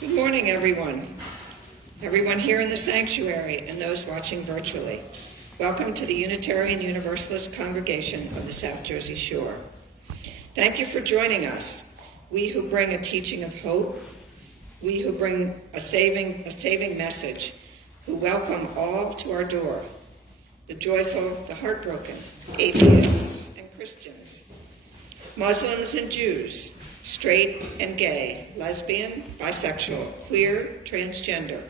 Good morning, everyone. Everyone here in the sanctuary and those watching virtually. Welcome to the Unitarian Universalist Congregation of the South Jersey Shore. Thank you for joining us. We who bring a teaching of hope, we who bring a saving message, who welcome all to our door, the joyful, the heartbroken, atheists and Christians, Muslims and Jews, straight and gay, lesbian, bisexual, queer, transgender,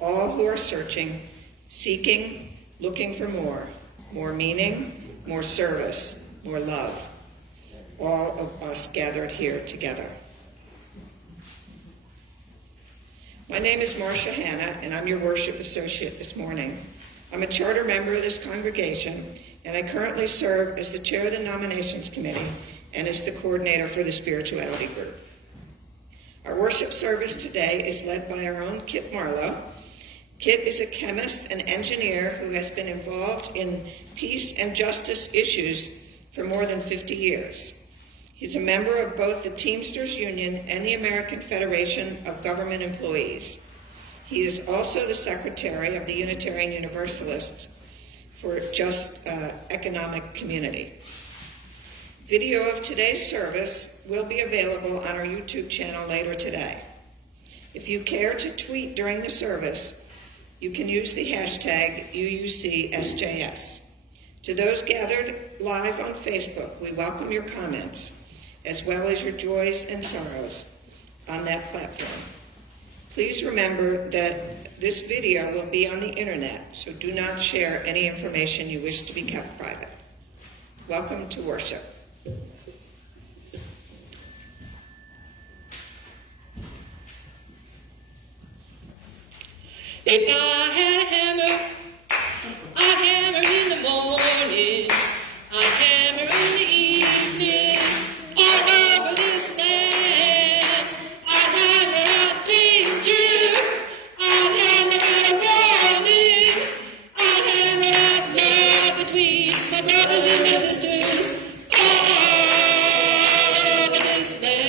all who are searching, seeking, looking for more meaning, more service, more love. All of us gathered here together. My name is Marcia Hanna, and I'm your worship associate this morning. I'm a charter member of this congregation, and I currently serve as the chair of the nominations committee and as the coordinator for the spirituality group. Our worship service today is led by our own Kit Marlowe. Kit is a chemist and engineer who has been involved in peace and justice issues for more than 50 years. He's a member of both the Teamsters Union and the American Federation of Government Employees. He is also the secretary of the Unitarian Universalists for Just Economic Community. Video of today's service will be available on our YouTube channel later today. If you care to tweet during the service, you can use the hashtag UUCSJS. To those gathered live on Facebook, we welcome your comments, as well as your joys and sorrows on that platform. Please remember that this video will be on the internet, so do not share any information you wish to be kept private. Welcome to worship. If I had a hammer, I'd hammer in the morning, I'd hammer in the evening, all over this land. I'd hammer out danger, I'd hammer out warning, I'd hammer out love between my brothers and my sisters, all over this land.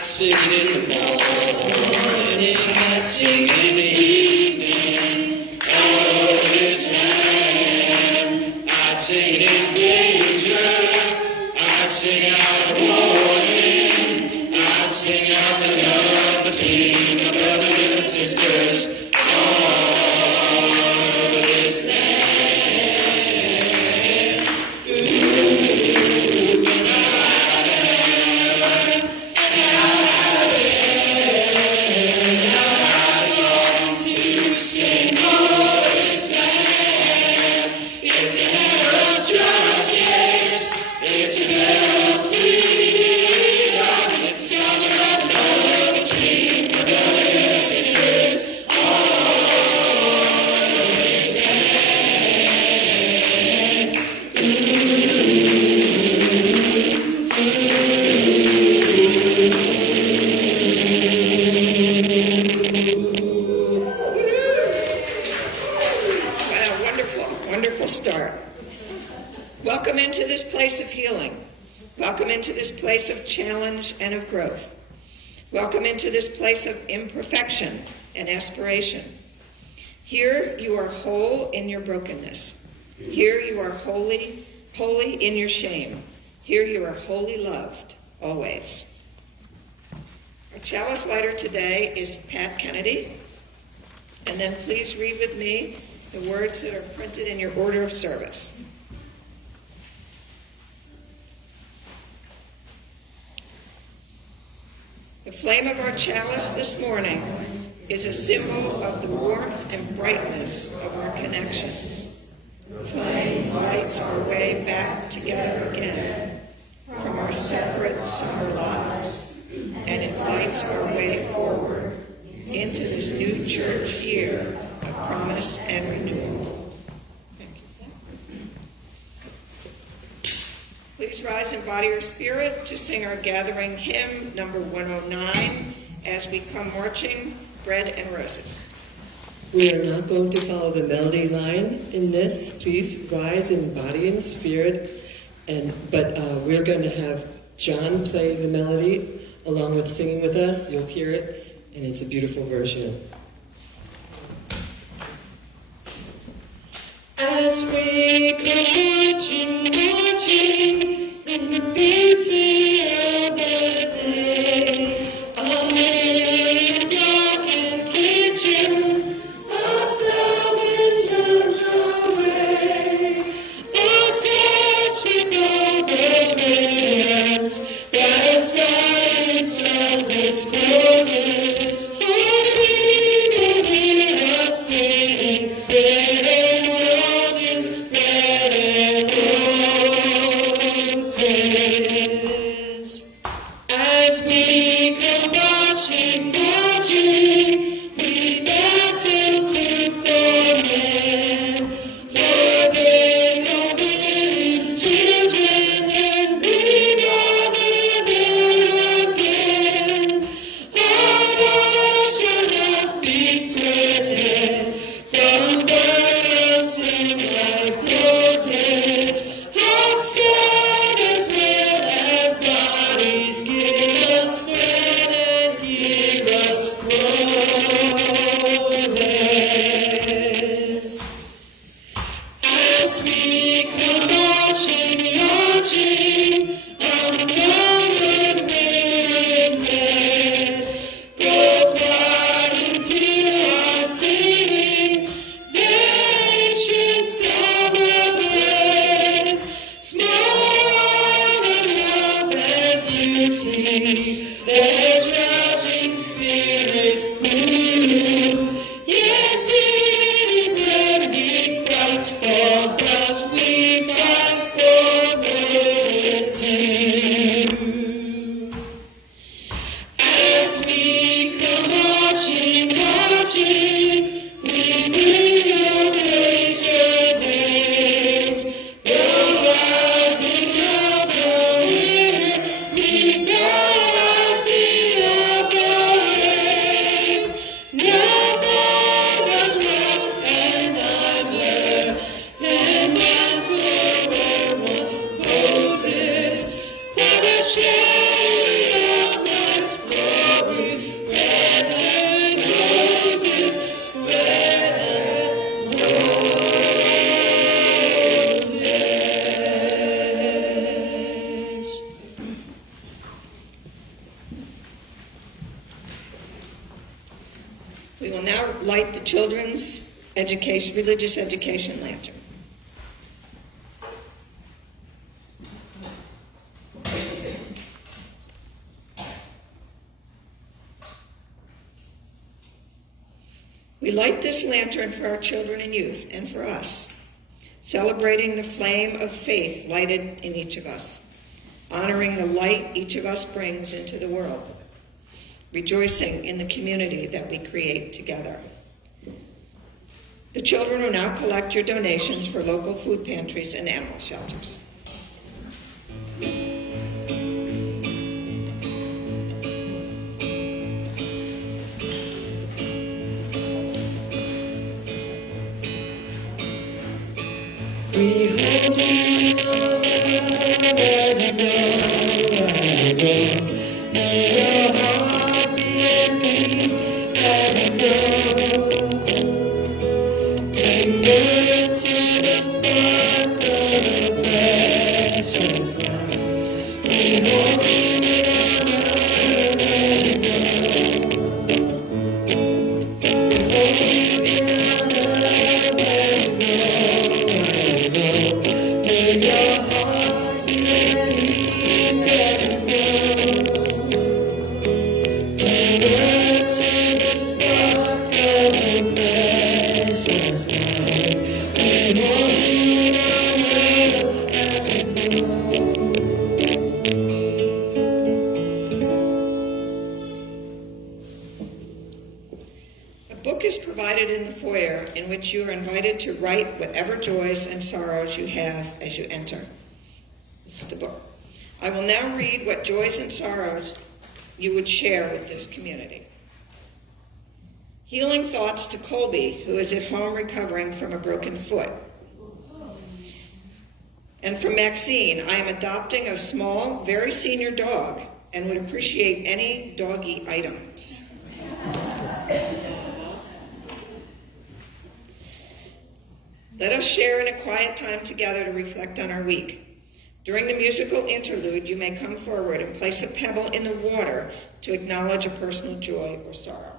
Sing it in the morning, I'd sing it in the evening, all over this land. I'd sing it in danger, I'd sing out a warning, I'd sing out the love between my brothers and my sisters, all over this land. Welcome into this place of healing. Welcome into this place of challenge and of growth. Welcome into this place of imperfection and aspiration. Here you are whole in your brokenness. Here you are holy in your shame. Here you are wholly loved, always. Our chalice lighter today is Pat Kennedy. And then please read with me the words that are printed in your order of service. The flame of our chalice this morning is a symbol of the warmth and brightness of our connections. flame lights our way back together again from our separate summer lives and invites our way forward into this new church year of promise and renewal. Please rise in body or spirit to sing our gathering hymn number 109 as we come marching, Bread and Roses. We are not going to follow the melody line in this. Please rise in body and spirit. But we're going to have John play the melody along with singing with us. You'll hear it, and it's a beautiful version. As we come marching in the beauty of the day, amid a darkened kitchen, a thousand turns away, a touch with all the brilliance that a silent sound discloses. Only will hear us singing, red and roses, red and roses. As we come marching, we battle to foreman. For they know his children, and we gather there again. Our voice shall not be swayed from birth till life closes. God stand as well as bodies, give us bread and give us roses. As we come marching among the living dead, go quiet and hear our singing, they should celebrate. Smile and love and beauty, their trudging spirits move. Yes, it is when we fight for what we fight for others too. As we come marching, we bring your grace your days. The rising of the winter means the rising of the race. No more does watch and idler, then man's where one poses. What a shade of life's glories, red and roses, red and roses. We will now light the children's religious education lantern. We light this lantern for our children and youth and for us, celebrating the flame of faith lighted in each of us, honoring the light each of us brings into the world, rejoicing in the community that we create together. The children will now collect your donations for local food pantries and animal shelters. We hold you as you go, May your heart be at peace as you go. Tender to the spark of the precious light. We hold you as you go. We hold you in our love as you go. May your heart be at peace as you go. Tender to the spark of the precious light. We hold you which you are invited to write whatever joys and sorrows you have as you enter. This is the book. I will now read what joys and sorrows you would share with this community. Healing thoughts to Colby, who is at home recovering from a broken foot. And from Maxine, I am adopting a small, very senior dog and would appreciate any doggy items. Let us share in a quiet time together to reflect on our week. During the musical interlude, you may come forward and place a pebble in the water to acknowledge a personal joy or sorrow.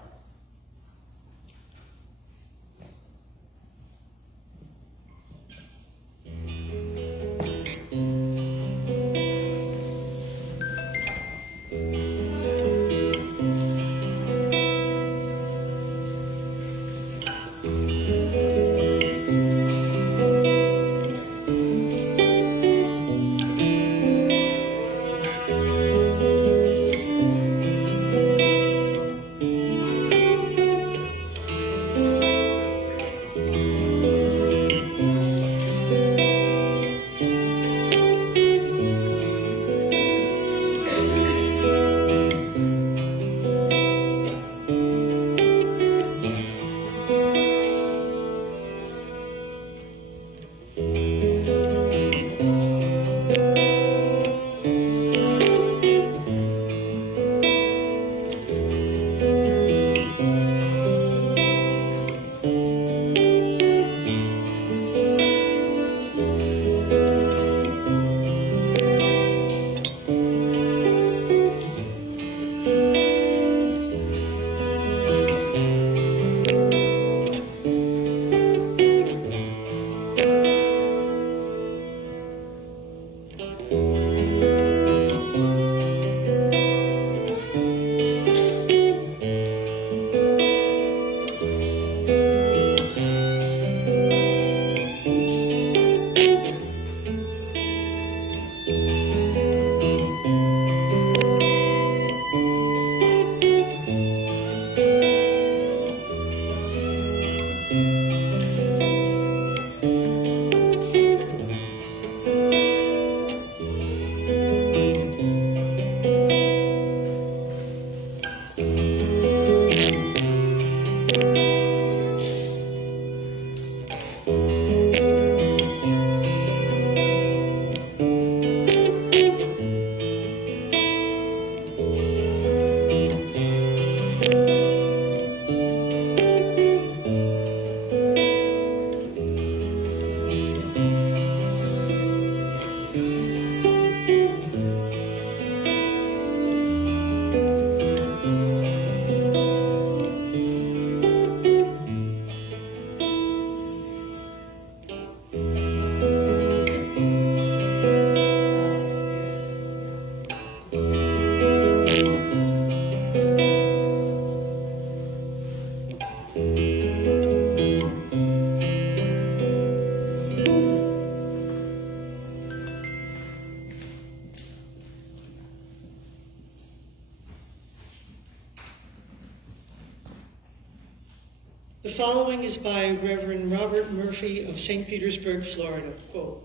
The following is by Reverend Robert Murphy of St. Petersburg, Florida. Quote,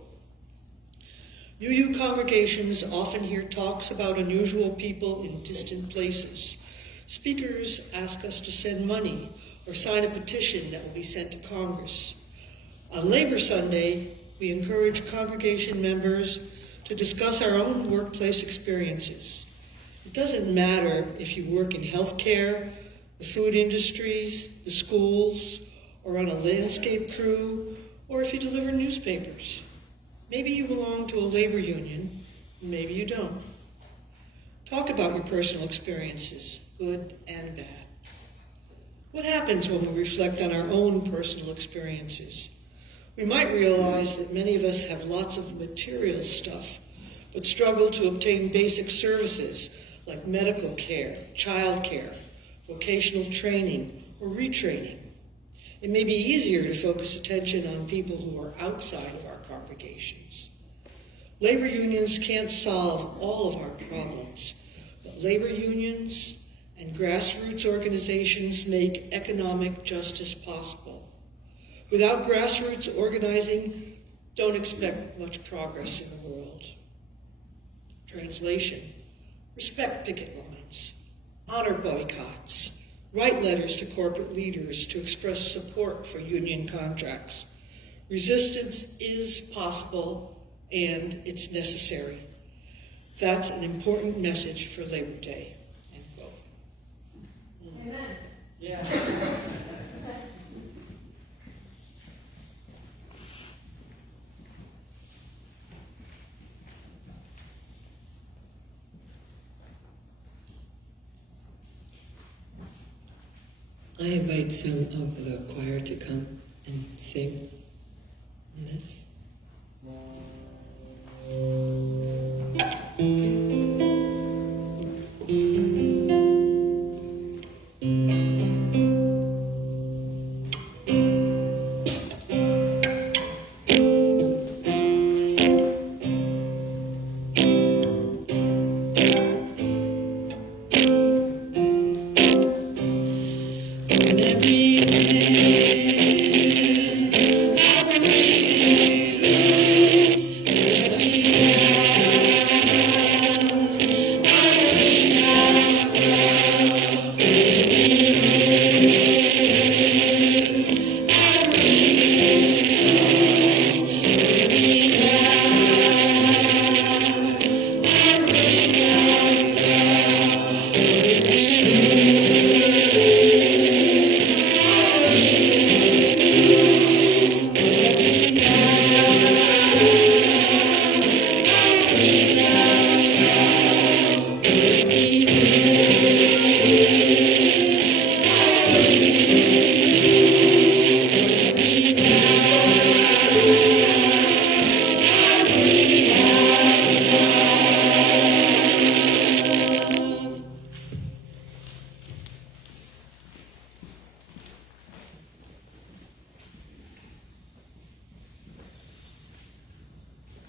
UU congregations often hear talks about unusual people in distant places. Speakers ask us to send money or sign a petition that will be sent to Congress. On Labor Sunday, we encourage congregation members to discuss our own workplace experiences. It doesn't matter if you work in healthcare, the food industries, the schools, or on a landscape crew, or if you deliver newspapers. Maybe you belong to a labor union, maybe you don't. Talk about your personal experiences, good and bad. What happens when we reflect on our own personal experiences? We might realize that many of us have lots of material stuff, but struggle to obtain basic services like medical care, child care, vocational training, or retraining. It may be easier to focus attention on people who are outside of our congregations. Labor unions can't solve all of our problems, but labor unions and grassroots organizations make economic justice possible. Without grassroots organizing, don't expect much progress in the world. Translation: respect picket lines, honor boycotts, write letters to corporate leaders to express support for union contracts. Resistance is possible and it's necessary. That's an important message for Labor Day. End quote. Amen. Yeah. I invite some of the choir to come and sing on this.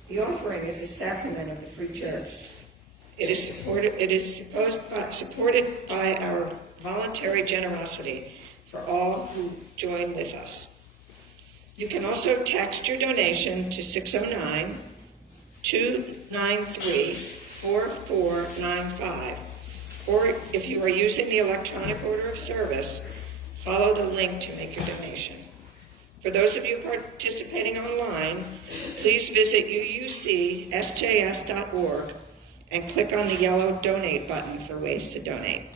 The offering is a sacrament of the Free Church. It is supported by our voluntary generosity for all who join with us. You can also text your donation to 609-293-4495, or if you are using the electronic order of service, follow the link to make your donation. For those of you participating online, please visit uucsjs.org and click on the yellow donate button for ways to donate.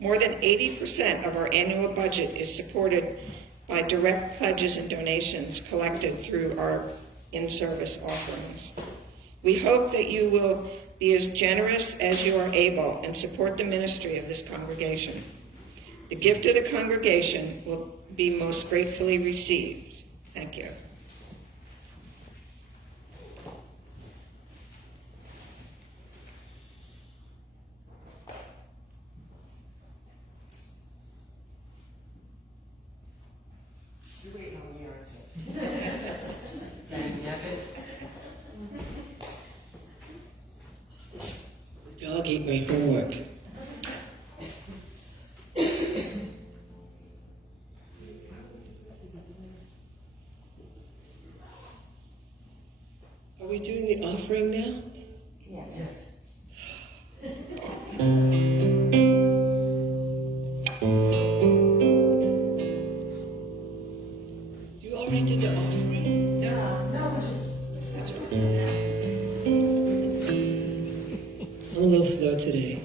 More than 80% of our annual budget is supported by direct pledges and donations collected through our in-service offerings. We hope that you will be as generous as you are able and support the ministry of this congregation. The gift of the congregation will be most gratefully received. Thank you. You're waiting on me, aren't you? Dang nabbit. The dog ate my homework. Are we doing the offering now? Yes. You already did the offering? No. That's right. I'm a little slow today.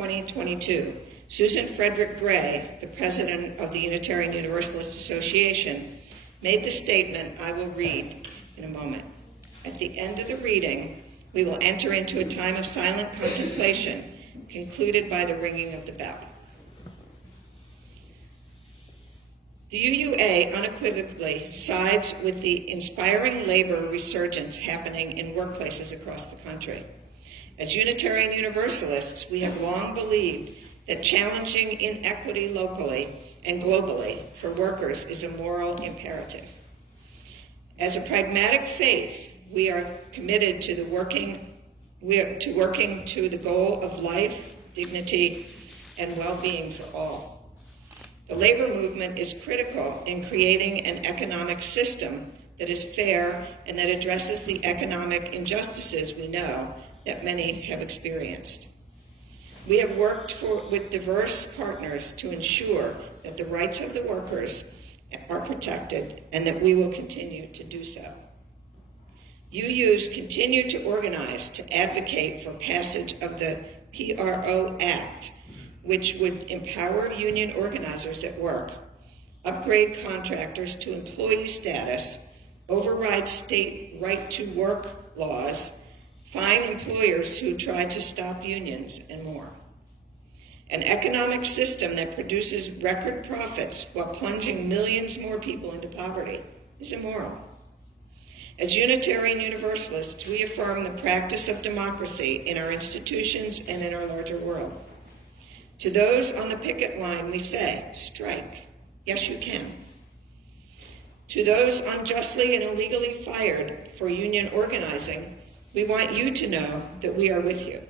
2022. Susan Frederick Gray, the president of the Unitarian Universalist Association, made the statement I will read in a moment. At the end of the reading, we will enter into a time of silent contemplation, concluded by the ringing of the bell. The UUA unequivocally sides with the inspiring labor resurgence happening in workplaces across the country. As Unitarian Universalists, we have long believed that challenging inequity locally and globally for workers is a moral imperative. As a pragmatic faith, we are committed to working to the goal of life, dignity, and well-being for all. The labor movement is critical in creating an economic system that is fair and that addresses the economic injustices we know that many have experienced. We have worked with diverse partners to ensure that the rights of the workers are protected and that we will continue to do so. UUs continue to organize to advocate for passage of the PRO Act, which would empower union organizers at work, upgrade contractors to employee status, override state right-to-work laws, fine employers who try to stop unions, and more. An economic system that produces record profits while plunging millions more people into poverty is immoral. As Unitarian Universalists, we affirm the practice of democracy in our institutions and in our larger world. To those on the picket line, we say, strike. Yes, you can. To those unjustly and illegally fired for union organizing, we want you to know that we are with you.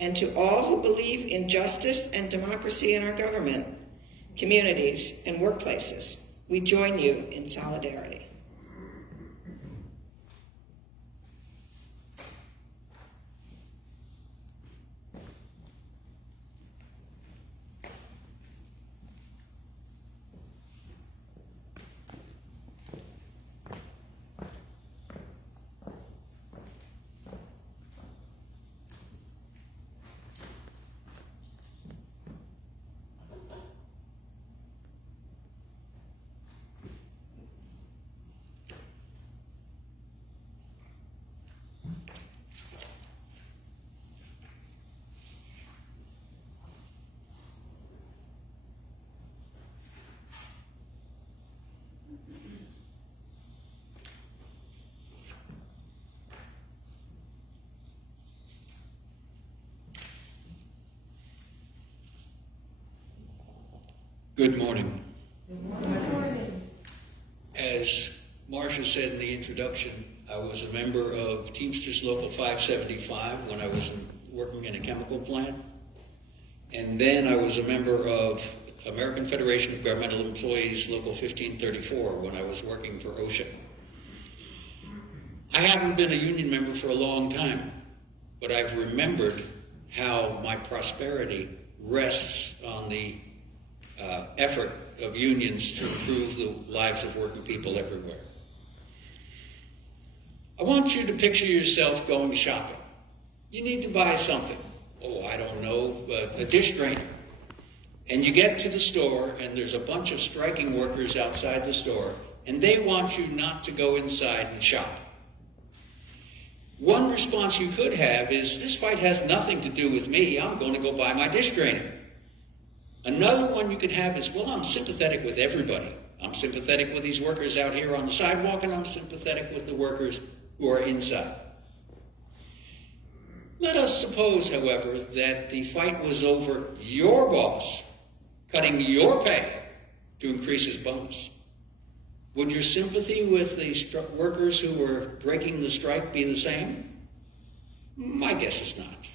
And to all who believe in justice and democracy in our government, communities, and workplaces, we join you in solidarity. Good morning. Good morning. As Marcia said in the introduction, I was a member of Teamsters Local 575 when I was working in a chemical plant. And then I was a member of American Federation of Governmental Employees Local 1534 when I was working for OSHA. I haven't been a union member for a long time, but I've remembered how my prosperity rests on the effort of unions to improve the lives of working people everywhere. I want you to picture yourself going shopping. You need to buy something. Oh, I don't know, a dish drainer. And you get to the store, and there's a bunch of striking workers outside the store, and they want you not to go inside and shop. One response you could have is, this fight has nothing to do with me. I'm going to go buy my dish drainer. Another one you could have is, well, I'm sympathetic with everybody. I'm sympathetic with these workers out here on the sidewalk, and I'm sympathetic with the workers who are inside. Let us suppose, however, that the fight was over your boss cutting your pay to increase his bonus. Would your sympathy with the workers who were breaking the strike be the same? My guess is not.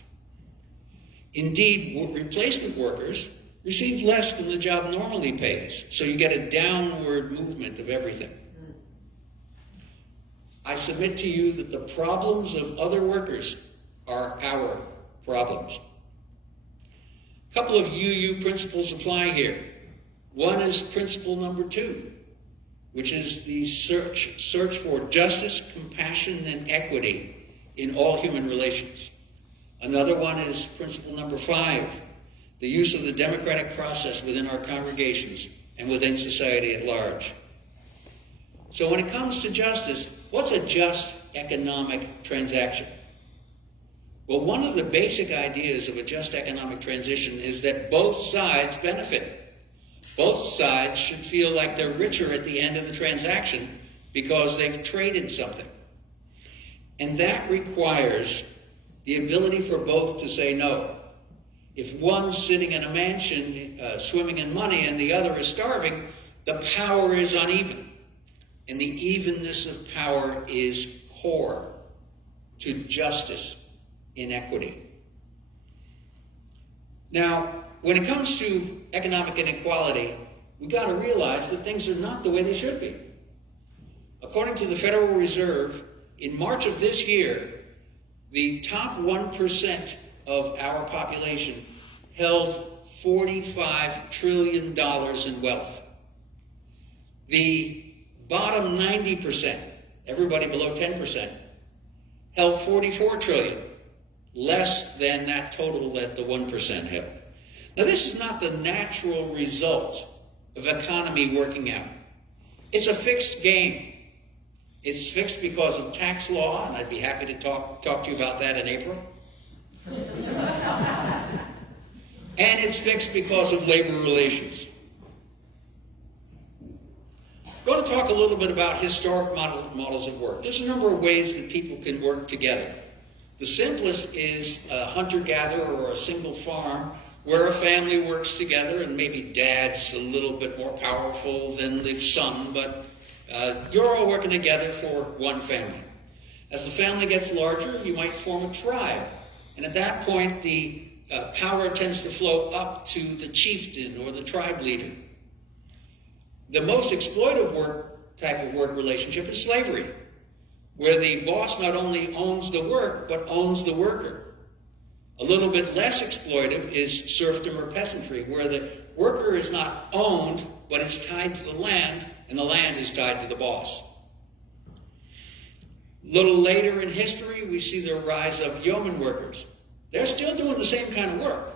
Indeed, replacement workers receive less than the job normally pays, so you get a downward movement of everything. I submit to you that the problems of other workers are our problems. A couple of UU principles apply here. One is principle number 2, which is the search for justice, compassion, and equity in all human relations. Another one is principle number 5, the use of the democratic process within our congregations and within society at large. So when it comes to justice, what's a just economic transaction? Well, one of the basic ideas of a just economic transition is that both sides benefit. Both sides should feel like they're richer at the end of the transaction because they've traded something. And that requires the ability for both to say no. If one's sitting in a mansion swimming in money and the other is starving, the power is uneven. And the evenness of power is core to justice in equity. Now, when it comes to economic inequality, we've got to realize that things are not the way they should be. According to the Federal Reserve, in March of this year, the top 1% of our population held $45 trillion in wealth. The bottom 90%, everybody below 10%, held $44 trillion, less than that total that the 1% held. Now, this is not the natural result of economy working out. It's a fixed game. It's fixed because of tax law, and I'd be happy to talk to you about that in April. And it's fixed because of labor relations. I'm going to talk a little bit about historic models of work. There's a number of ways that people can work together. The simplest is a hunter-gatherer or a single farm where a family works together, and maybe dad's a little bit more powerful than the son, but you're all working together for one family. As the family gets larger, you might form a tribe. And at that point, the power tends to flow up to the chieftain or the tribe leader. The most exploitive type of work relationship is slavery, where the boss not only owns the work, but owns the worker. A little bit less exploitive is serfdom or peasantry, where the worker is not owned, but is tied to the land, and the land is tied to the boss. A little later in history, we see the rise of yeoman workers. They're still doing the same kind of work,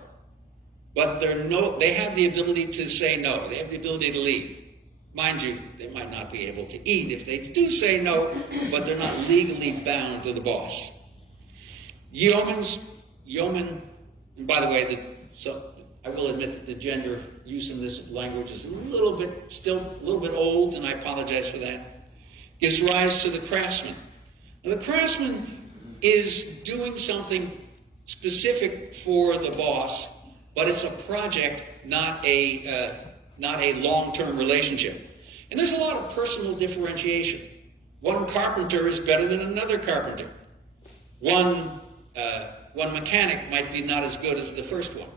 but they have the ability to say no. They have the ability to leave. Mind you, they might not be able to eat if they do say no, but they're not legally bound to the boss. Yeomen, and by the way, I will admit that the gender use in this language is still a little bit old, and I apologize for that. Gives rise to the craftsman. Now, the craftsman is doing something specific for the boss, but it's a project, not a long-term relationship. And there's a lot of personal differentiation. One carpenter is better than another carpenter. One mechanic might be not as good as the first one.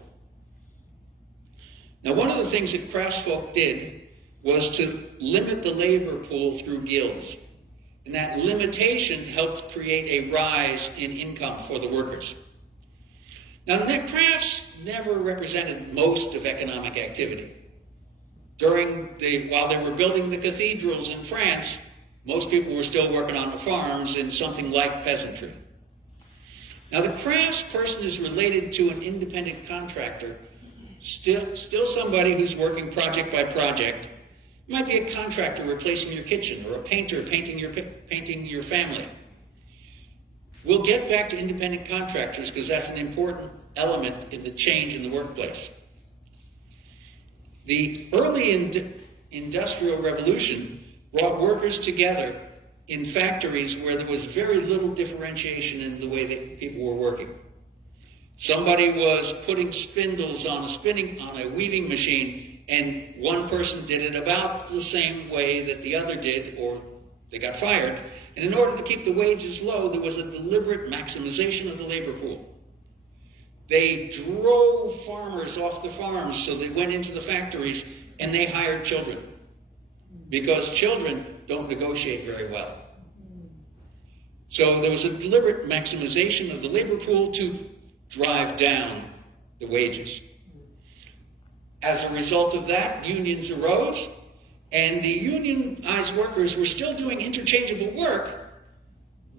Now, one of the things that craftsfolk did was to limit the labor pool through guilds. And that limitation helped create a rise in income for the workers. Now, crafts never represented most of economic activity. While they were building the cathedrals in France, most people were still working on the farms in something like peasantry. Now, the crafts person is related to an independent contractor, still somebody who's working project by project. It might be a contractor replacing your kitchen, or a painter painting your family. We'll get back to independent contractors because that's an important element in the change in the workplace. The early industrial revolution brought workers together in factories where there was very little differentiation in the way that people were working. Somebody was putting spindles on a weaving machine, and one person did it about the same way that the other did, or they got fired. And in order to keep the wages low, there was a deliberate maximization of the labor pool. They drove farmers off the farms, so they went into the factories, and they hired children, because children don't negotiate very well. So there was a deliberate maximization of the labor pool to drive down the wages. As a result of that, unions arose, and the unionized workers were still doing interchangeable work,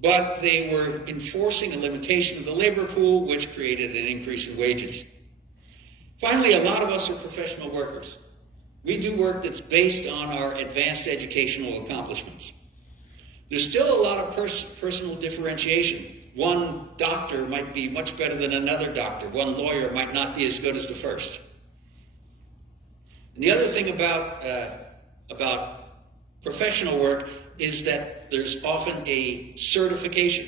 but they were enforcing a limitation of the labor pool, which created an increase in wages. Finally, a lot of us are professional workers. We do work that's based on our advanced educational accomplishments. There's still a lot of personal differentiation. One doctor might be much better than another doctor. One lawyer might not be as good as the first. And the other thing about professional work is that there's often a certification,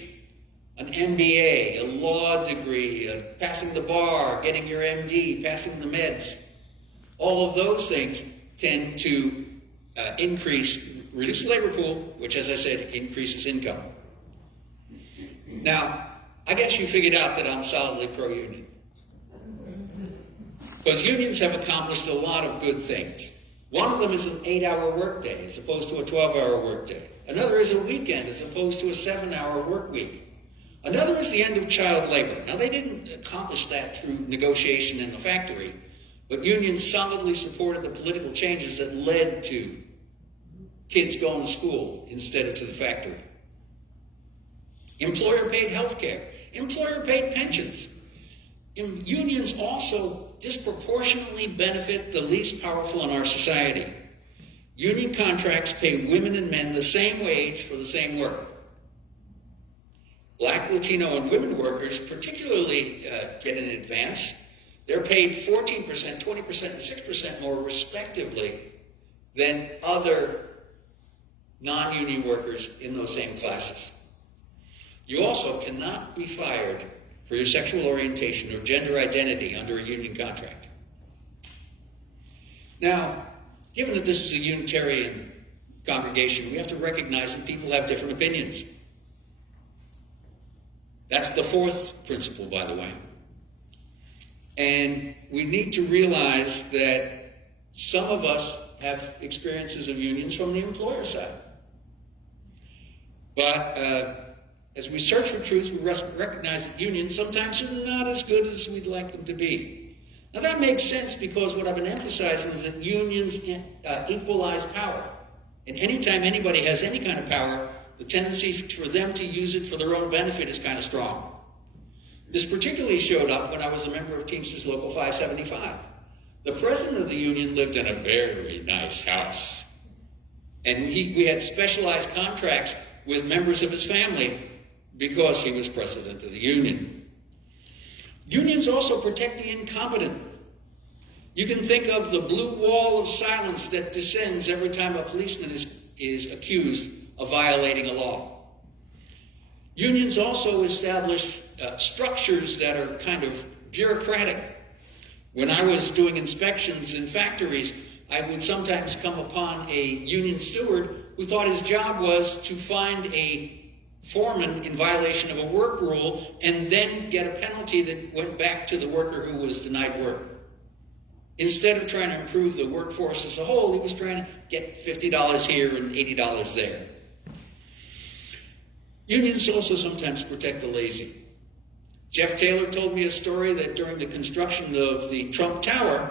an MBA, a law degree, passing the bar, getting your MD, passing the meds. All of those things tend to reduce the labor pool, which, as I said, increases income. Now, I guess you figured out that I'm solidly pro-union. Because unions have accomplished a lot of good things. One of them is an 8-hour workday as opposed to a 12-hour workday. Another is a weekend as opposed to a 7-hour work week. Another is the end of child labor. Now, they didn't accomplish that through negotiation in the factory, but unions solidly supported the political changes that led to kids going to school instead of to the factory. Employer-paid health care, employer-paid pensions. Unions also disproportionately benefit the least powerful in our society. Union contracts pay women and men the same wage for the same work. Black, Latino, and women workers particularly get an advance. They're paid 14%, 20%, and 6% more respectively than other non-union workers in those same classes. You also cannot be fired for your sexual orientation or gender identity under a union contract. Now, given that this is a Unitarian congregation, we have to recognize that people have different opinions. That's the fourth principle, by the way. And we need to realize that some of us have experiences of unions from the employer side. But as we search for truth, we recognize that unions sometimes are not as good as we'd like them to be. Now that makes sense because what I've been emphasizing is that unions equalize power. And anytime anybody has any kind of power, the tendency for them to use it for their own benefit is kind of strong. This particularly showed up when I was a member of Teamsters Local 575. The president of the union lived in a very nice house. And we had specialized contracts with members of his family because he was president of the union. Unions also protect the incompetent. You can think of the blue wall of silence that descends every time a policeman is accused of violating a law. Unions also establish structures that are kind of bureaucratic. When I was doing inspections in factories, I would sometimes come upon a union steward who thought his job was to find a foreman in violation of a work rule and then get a penalty that went back to the worker who was denied work. Instead of trying to improve the workforce as a whole, he was trying to get $50 here and $80 there. Unions also sometimes protect the lazy. Jeff Taylor told me a story that during the construction of the Trump Tower,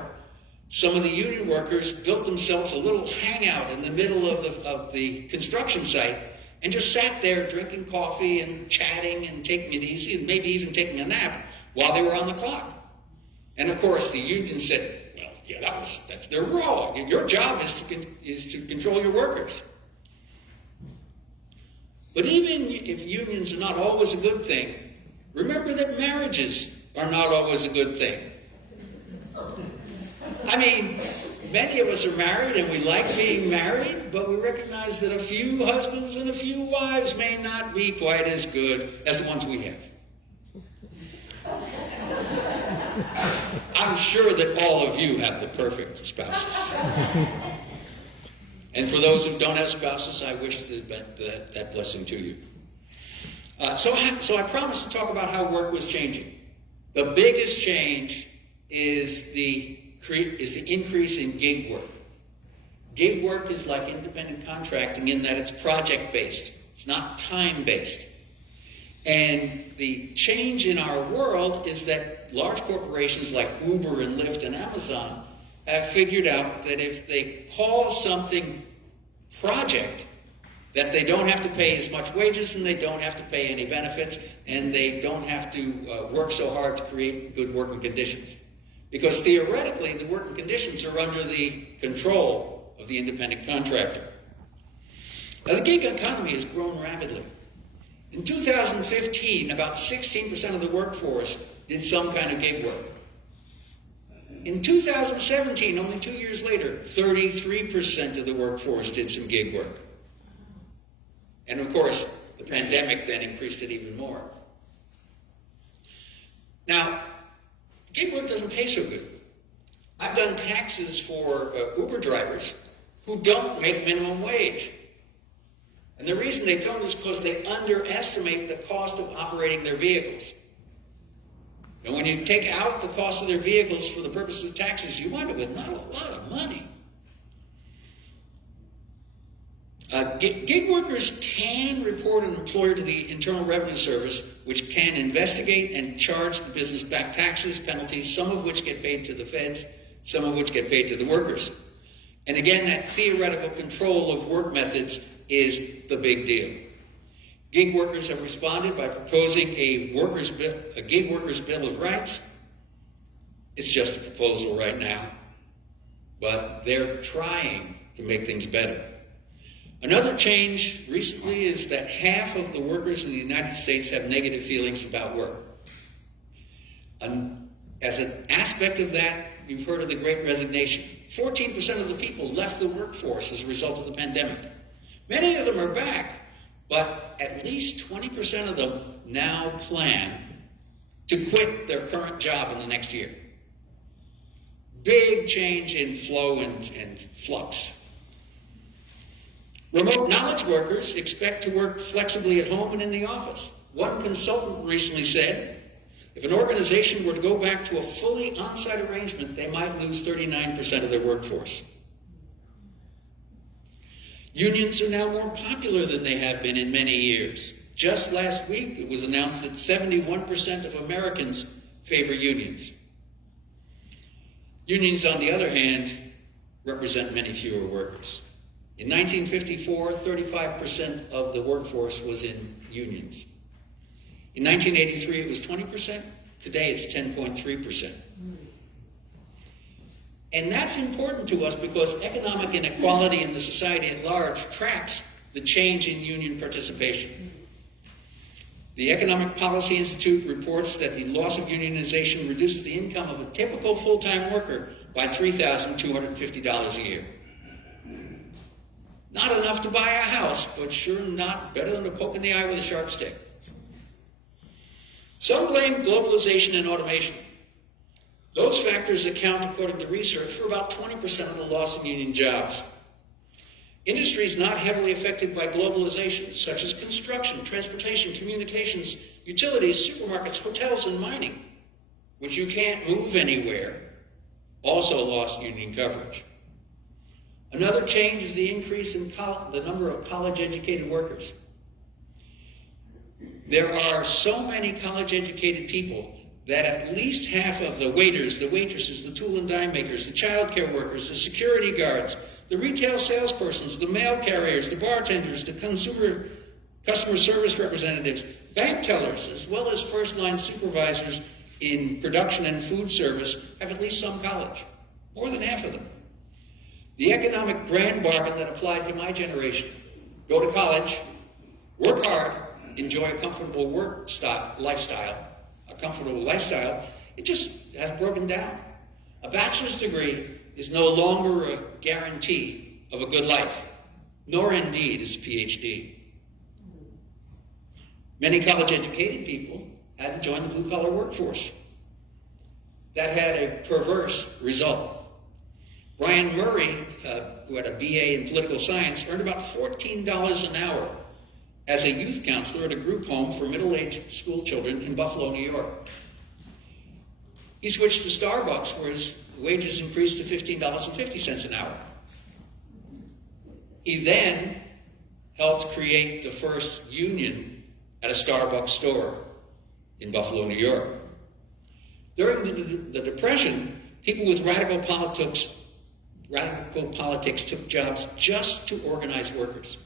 some of the union workers built themselves a little hangout in the middle of the construction site and just sat there drinking coffee and chatting and taking it easy and maybe even taking a nap while they were on the clock. And of course, the union said, well, yeah, they're wrong. Your job is to control your workers. But even if unions are not always a good thing, remember that marriages are not always a good thing. I mean, many of us are married and we like being married, but we recognize that a few husbands and a few wives may not be quite as good as the ones we have. I'm sure that all of you have the perfect spouses. And for those who don't have spouses, I wish that blessing to you. So I promised to talk about how work was changing. The biggest change is the increase in gig work. Gig work is like independent contracting in that it's project-based. It's not time-based. And the change in our world is that large corporations like Uber and Lyft and Amazon have figured out that if they call something project, That they don't have to pay as much wages, and they don't have to pay any benefits, and they don't have to work so hard to create good working conditions. Because theoretically, the working conditions are under the control of the independent contractor. Now, the gig economy has grown rapidly. In 2015, about 16% of the workforce did some kind of gig work. In 2017, only 2 years later, 33% of the workforce did some gig work. And of course, the pandemic then increased it even more. Now, gig work doesn't pay so good. I've done taxes for Uber drivers who don't make minimum wage. And the reason they don't is because they underestimate the cost of operating their vehicles. And when you take out the cost of their vehicles for the purpose of taxes, you wind up with not a lot of money. Gig workers can report an employer to the Internal Revenue Service, which can investigate and charge the business back taxes, penalties, some of which get paid to the feds, some of which get paid to the workers. And again, that theoretical control of work methods is the big deal. Gig workers have responded by proposing a gig workers' bill of rights. It's just a proposal right now, but they're trying to make things better. Another change recently is that half of the workers in the United States have negative feelings about work. As an aspect of that, you've heard of the Great Resignation. 14% of the people left the workforce as a result of the pandemic. Many of them are back, but at least 20% of them now plan to quit their current job in the next year. Big change in flow and flux. Remote knowledge workers expect to work flexibly at home and in the office. One consultant recently said, if an organization were to go back to a fully on-site arrangement, they might lose 39% of their workforce. Unions are now more popular than they have been in many years. Just last week, it was announced that 71% of Americans favor unions. Unions, on the other hand, represent many fewer workers. In 1954, 35% of the workforce was in unions. In 1983, it was 20%. Today, it's 10.3%. And that's important to us because economic inequality in the society at large tracks the change in union participation. The Economic Policy Institute reports that the loss of unionization reduces the income of a typical full-time worker by $3,250 a year. Not enough to buy a house, but sure not better than a poke in the eye with a sharp stick. Some blame globalization and automation. Those factors account, according to research, for about 20% of the loss of union jobs. Industries not heavily affected by globalization, such as construction, transportation, communications, utilities, supermarkets, hotels, and mining, which you can't move anywhere, also lost union coverage. Another change is the increase in the number of college-educated workers. There are so many college-educated people that at least half of the waiters, the waitresses, the tool and die makers, the child care workers, the security guards, the retail salespersons, the mail carriers, the bartenders, the customer service representatives, bank tellers, as well as first-line supervisors in production and food service have at least some college, more than half of them. The economic grand bargain that applied to my generation, go to college, work hard, enjoy a comfortable lifestyle, it just has broken down. A bachelor's degree is no longer a guarantee of a good life, nor indeed is a PhD. Many college-educated people had to join the blue-collar workforce. That had a perverse result. Brian Murray, who had a BA in political science, earned about $14 an hour as a youth counselor at a group home for middle-aged school children in Buffalo, New York. He switched to Starbucks, where his wages increased to $15.50 an hour. He then helped create the first union at a Starbucks store in Buffalo, New York. During the Depression, people with radical politics took jobs just to organize workers.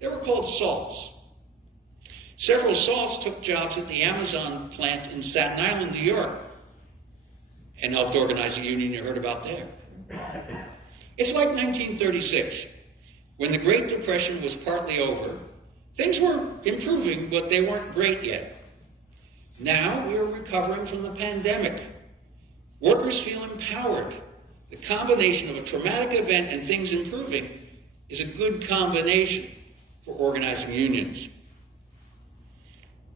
They were called salts. Several salts took jobs at the Amazon plant in Staten Island, New York, and helped organize a union you heard about there. It's like 1936, when the Great Depression was partly over. Things were improving, but they weren't great yet. Now we are recovering from the pandemic. Workers feel empowered. The combination of a traumatic event and things improving is a good combination for organizing unions.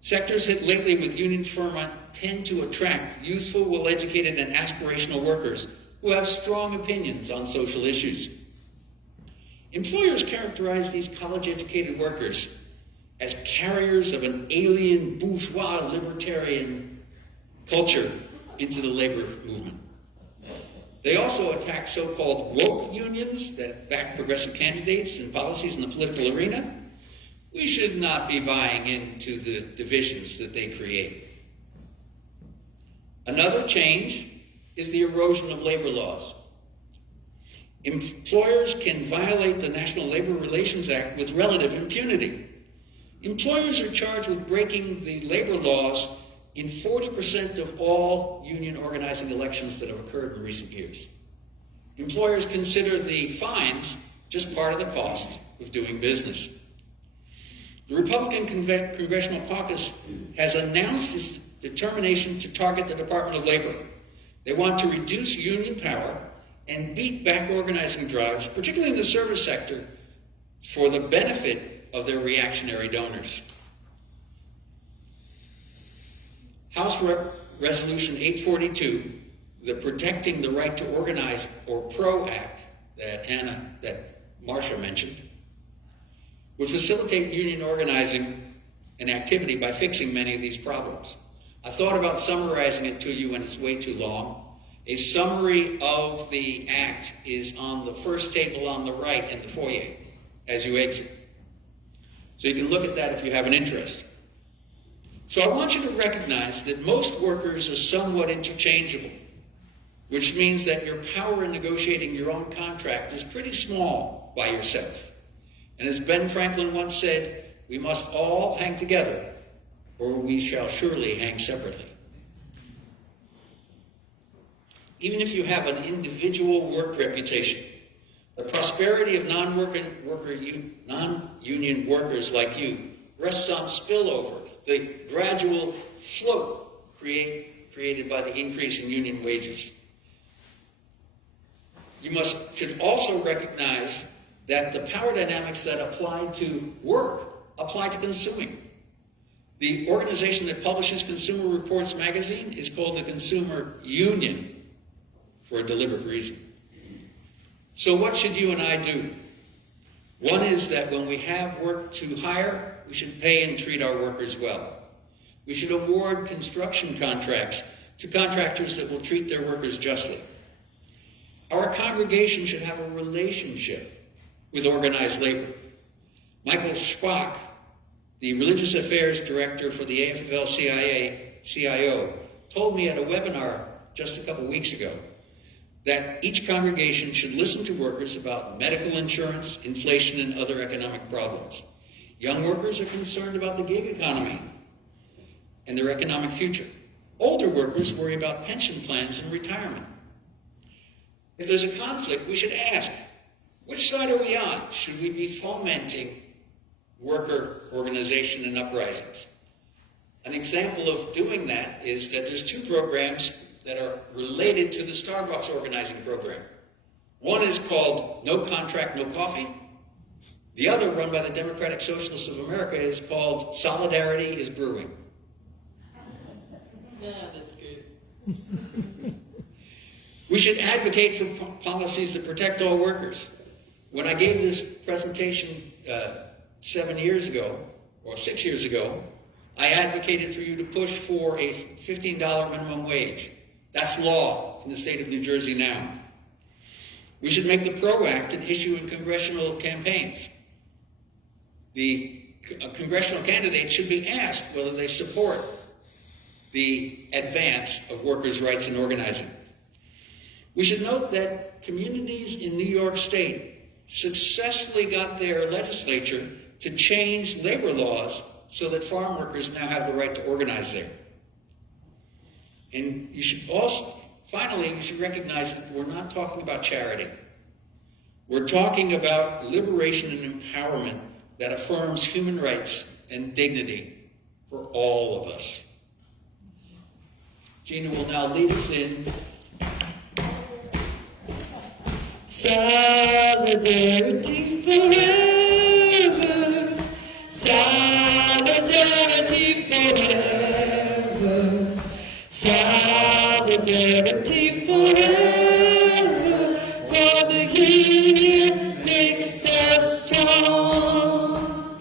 Sectors hit lately with union ferment tend to attract youthful, well-educated, and aspirational workers who have strong opinions on social issues. Employers characterize these college-educated workers as carriers of an alien bourgeois libertarian culture into the labor movement. They also attack so-called woke unions that back progressive candidates and policies in the political arena. We should not be buying into the divisions that they create. Another change is the erosion of labor laws. Employers can violate the National Labor Relations Act with relative impunity. Employers are charged with breaking the labor laws in 40% of all union organizing elections that have occurred in recent years. Employers consider the fines just part of the cost of doing business. The Republican Congressional Caucus has announced its determination to target the Department of Labor. They want to reduce union power and beat back organizing drives, particularly in the service sector, for the benefit of their reactionary donors. House Resolution 842, the Protecting the Right to Organize, or PRO Act, that Marcia mentioned, would facilitate union organizing and activity by fixing many of these problems. I thought about summarizing it to you, and it's way too long. A summary of the act is on the first table on the right in the foyer as you exit. So you can look at that if you have an interest. So I want you to recognize that most workers are somewhat interchangeable, which means that your power in negotiating your own contract is pretty small by yourself. And as Ben Franklin once said, we must all hang together, or we shall surely hang separately. Even if you have an individual work reputation, the prosperity of non-union workers like you rests on spillover, the gradual float created by the increase in union wages. You should also recognize that the power dynamics that apply to work apply to consuming. The organization that publishes Consumer Reports magazine is called the Consumer Union for a deliberate reason. So what should you and I do? One is that when we have work to hire, we should pay and treat our workers well. We should award construction contracts to contractors that will treat their workers justly. Our congregation should have a relationship with organized labor. Michael Schwach, the Religious Affairs Director for the AFL-CIO, told me at a webinar just a couple weeks ago that each congregation should listen to workers about medical insurance, inflation, and other economic problems. Young workers are concerned about the gig economy and their economic future. Older workers worry about pension plans and retirement. If there's a conflict, we should ask, which side are we on? Should we be fomenting worker organization and uprisings? An example of doing that is that there's two programs that are related to the Starbucks organizing program. One is called No Contract, No Coffee. The other, run by the Democratic Socialists of America, is called Solidarity is Brewing. Yeah, that's good. We should advocate for policies that protect all workers. When I gave this presentation 7 years ago, or 6 years ago, I advocated for you to push for a $15 minimum wage. That's law in the state of New Jersey now. We should make the PRO Act an issue in congressional campaigns. The congressional candidates should be asked whether they support the advance of workers' rights and organizing. We should note that communities in New York State successfully got their legislature to change labor laws so that farm workers now have the right to organize there. And you should also, finally, you should recognize that we're not talking about charity. We're talking about liberation and empowerment that affirms human rights and dignity for all of us. Gina will now lead us in Solidarity forever. Solidarity forever. Solidarity forever. For the union makes us strong.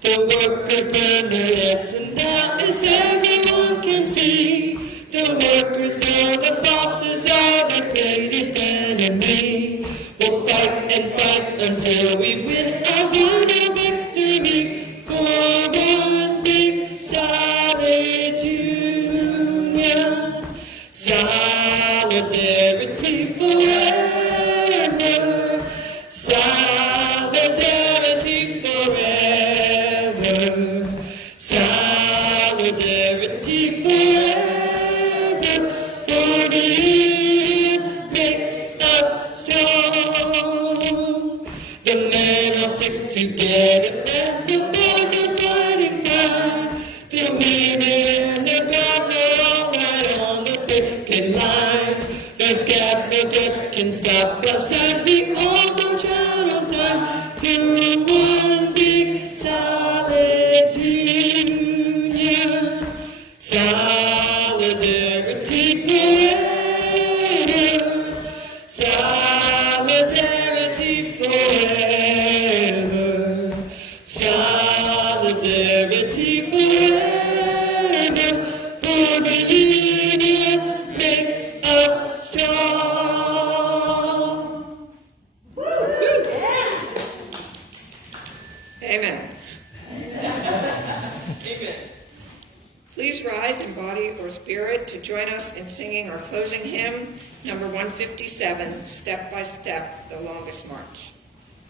The workers learn the lesson now, as everyone can see. The workers know the bosses are the greatest enemy. We'll fight and fight until we win our final victory. For one big solid union. Solidarity forever. Solidarity forever. Solidarity forever. For the union makes us strong. The men all stick together and the boys are fighting fine. The women and the girls are all right on the picket line. No scabs, no guts can stop us as we all march out on time to one big solid union. Solidarity forever. Solidarity forever. Solidarity forever. For the union makes us strong. Amen. Please rise in body or spirit to join us in singing our closing hymn, number 157, Step by Step, the Longest March.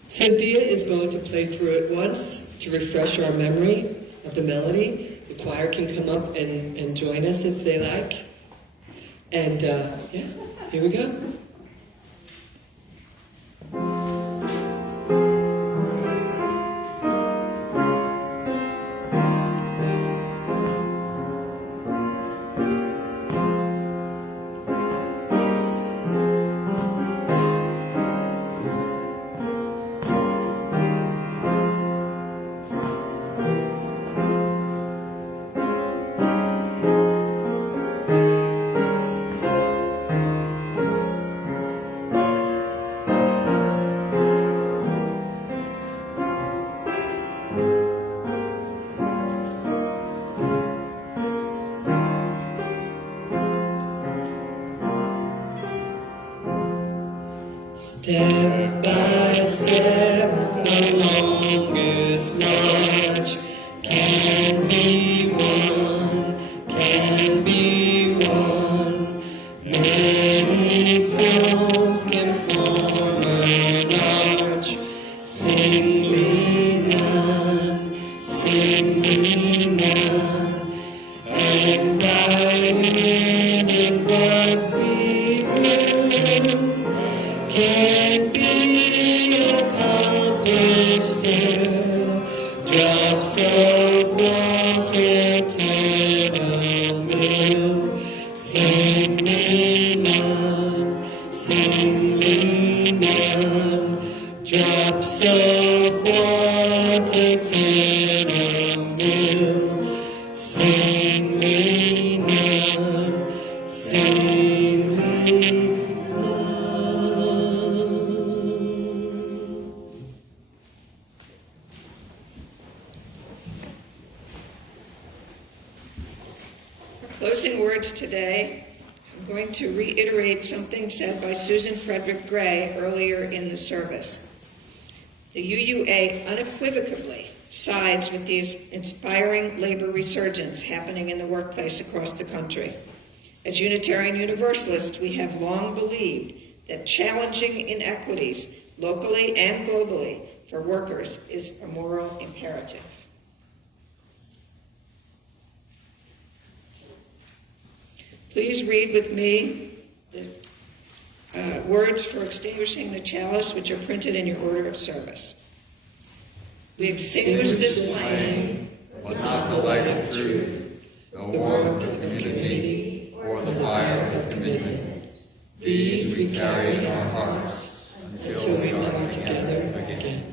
Cynthia is going to play through it once to refresh our memory of the melody. The choir can come up and join us if they like. And yeah, here we go. Step by step, the longest march can be won, can be won. Many stones can form an arch, singly none, and by winning what we will can be accomplished still. Drops of water turn a mill. Singly none. Drops of water turn a mill. Singly none. Closing words today, I'm going to reiterate something said by Susan Frederick Gray earlier in the service. The UUA unequivocally sides with these inspiring labor resurgence happening in the workplace across the country. As Unitarian Universalists, we have long believed that challenging inequities locally and globally, for workers is a moral imperative. Please read with me the words for extinguishing the chalice, which are printed in your order of service. We extinguish this flame, but not the light of truth, the warmth of community, or the fire of commitment. These we carry in our hearts until we are together again.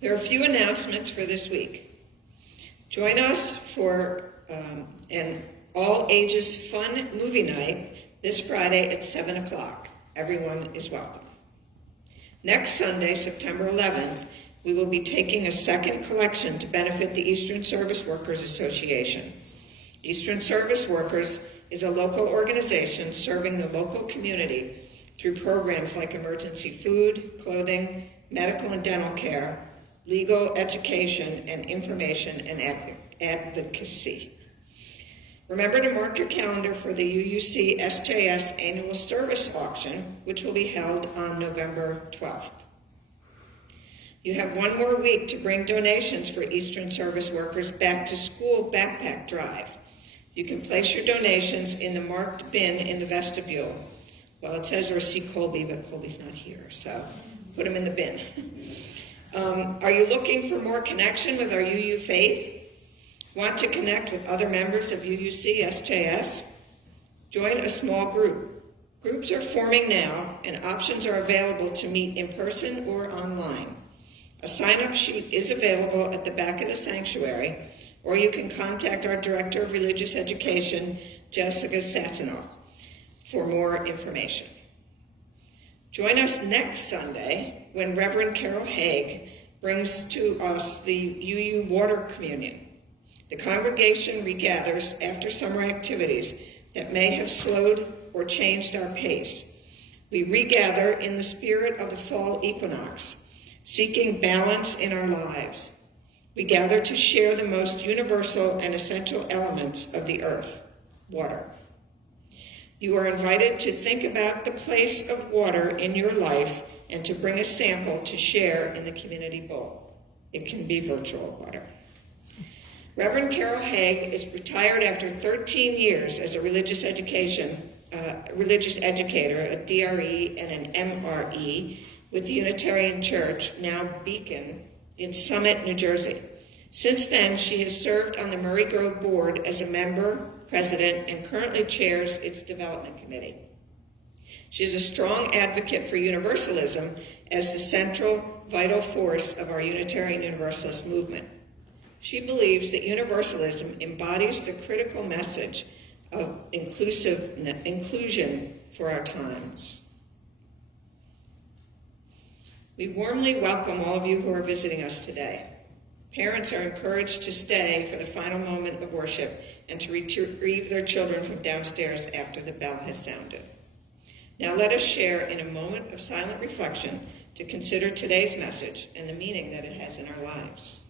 There are a few announcements for this week. Join us for an all-ages fun movie night this Friday at 7 o'clock. Everyone is welcome. Next Sunday, September 11th, we will be taking a second collection to benefit the Eastern Service Workers Association. Eastern Service Workers is a local organization serving the local community through programs like emergency food, clothing, medical and dental care, legal education, and information and advocacy. Remember to mark your calendar for the UUC SJS Annual Service Auction, which will be held on November 12th. You have one more week to bring donations for Eastern Service Workers Back to School Backpack Drive. You can place your donations in the marked bin in the vestibule. Well, it says see Colby, but Colby's not here, so put him in the bin. Are you looking for more connection with our UU faith? Want to connect with other members of UUC SJS? Join a small group. Groups are forming now, and options are available to meet in person or online. A sign-up sheet is available at the back of the sanctuary, or you can contact our Director of Religious Education, Jessica Satsinoff, for more information. Join us next Sunday when Reverend Carol Haig brings to us the UU Water Communion. The congregation regathers after summer activities that may have slowed or changed our pace. We regather in the spirit of the fall equinox, seeking balance in our lives. We gather to share the most universal and essential elements of the earth, water. You are invited to think about the place of water in your life and to bring a sample to share in the community bowl. It can be virtual water. Reverend Carol Haig is retired after 13 years as a religious educator, a DRE and an MRE with the Unitarian Church, now Beacon, in Summit, New Jersey. Since then, she has served on the Murray Grove Board as a member, president, and currently chairs its development committee. She is a strong advocate for universalism as the central, vital force of our Unitarian Universalist movement. She believes that universalism embodies the critical message of inclusion for our times. We warmly welcome all of you who are visiting us today. Parents are encouraged to stay for the final moment of worship and to retrieve their children from downstairs after the bell has sounded. Now let us share in a moment of silent reflection to consider today's message and the meaning that it has in our lives.